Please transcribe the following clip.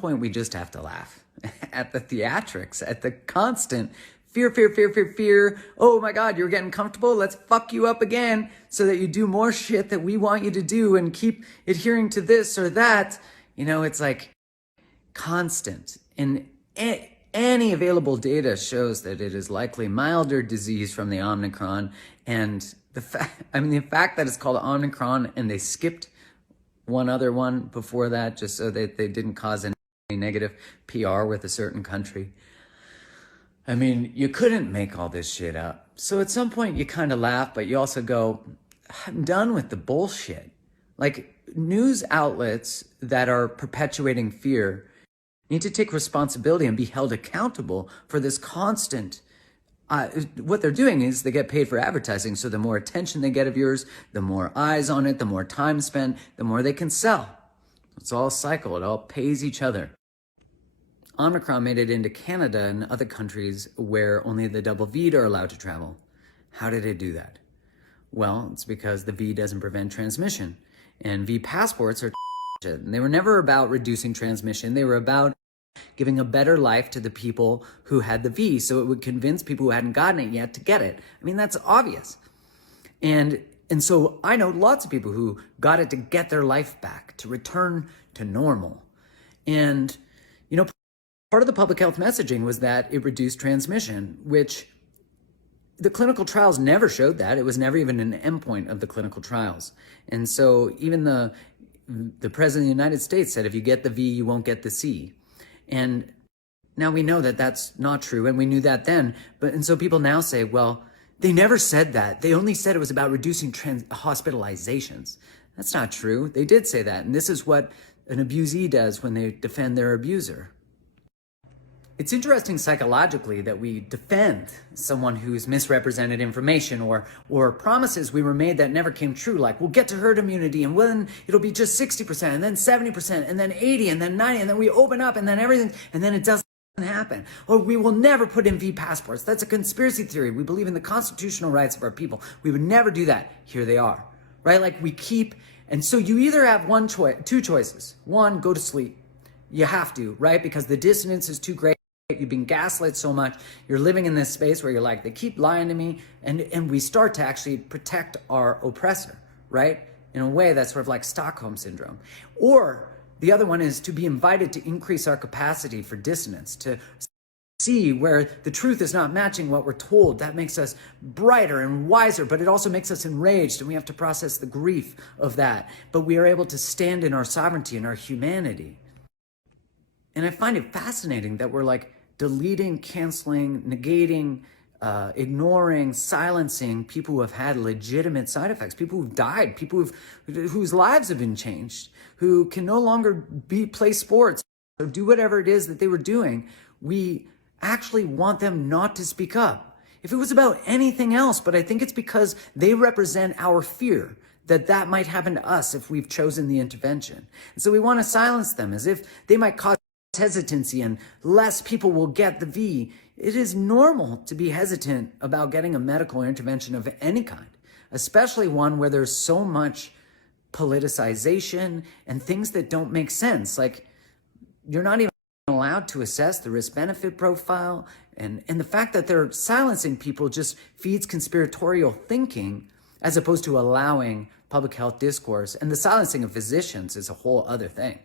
point, we just have to laugh at the theatrics, at the constant fear, fear, fear, fear, fear. Oh my God, you're getting comfortable. Let's fuck you up again so that you do more shit that we want you to do and keep adhering to this or that. You know, it's like constant. And any available data shows that it is likely milder disease from the Omicron. And the fact that it's called Omicron and they skipped one other one before that just so that they didn't cause any negative PR with a certain country. I mean, you couldn't make all this shit up. So at some point you kind of laugh, but you also go, I'm done with the bullshit. Like, news outlets that are perpetuating fear need to take responsibility and be held accountable for this constant. What they're doing is they get paid for advertising. So the more attention they get of yours, the more eyes on it, the more time spent, the more they can sell. It's all a cycle. It all pays each other. Omicron made it into Canada and other countries where only the double V are allowed to travel. How did it do that? Well, it's because the V doesn't prevent transmission. And V passports are shit. And they were never about reducing transmission. They were about giving a better life to the people who had the V, so it would convince people who hadn't gotten it yet to get it. I mean, that's obvious. And so I know lots of people who got it to get their life back, to return to normal. And, you know, part of the public health messaging was that it reduced transmission, which the clinical trials never showed that. It was never even an endpoint of the clinical trials. And so even the president of the United States said, if you get the V, you won't get the C. And now we know that that's not true, and we knew that then. And so people now say, well, they never said that. They only said it was about reducing hospitalizations. That's not true. They did say that, and this is what an abusee does when they defend their abuser. It's interesting psychologically that we defend someone who's misrepresented information or promises we were made that never came true, like we'll get to herd immunity and then it'll be just 60% and then 70% and then 80 and then 90 and then we open up and then everything and then it doesn't happen. Or we will never put in V passports. That's a conspiracy theory. We believe in the constitutional rights of our people. We would never do that. Here they are, right? Like we keep, and so you either have two choices. One, go to sleep. You have to, right? Because the dissonance is too great. You've been gaslit so much. You're living in this space where you're like, they keep lying to me. And we start to actually protect our oppressor, right? In a way that's sort of like Stockholm syndrome. Or the other one is to be invited to increase our capacity for dissonance, to see where the truth is not matching what we're told. That makes us brighter and wiser, but it also makes us enraged, and we have to process the grief of that. But we are able to stand in our sovereignty and our humanity. And I find it fascinating that we're like deleting, canceling, negating, ignoring, silencing people who have had legitimate side effects, people who've died, people whose lives have been changed, who can no longer play sports or do whatever it is that they were doing. We actually want them not to speak up. If it was about anything else, but I think it's because they represent our fear that might happen to us if we've chosen the intervention. And so we want to silence them as if they might cause hesitancy and less people will get the V. It is normal to be hesitant about getting a medical intervention of any kind, especially one where there's so much politicization and things that don't make sense. Like, you're not even allowed to assess the risk-benefit profile, and the fact that they're silencing people just feeds conspiratorial thinking as opposed to allowing public health discourse. And the silencing of physicians is a whole other thing.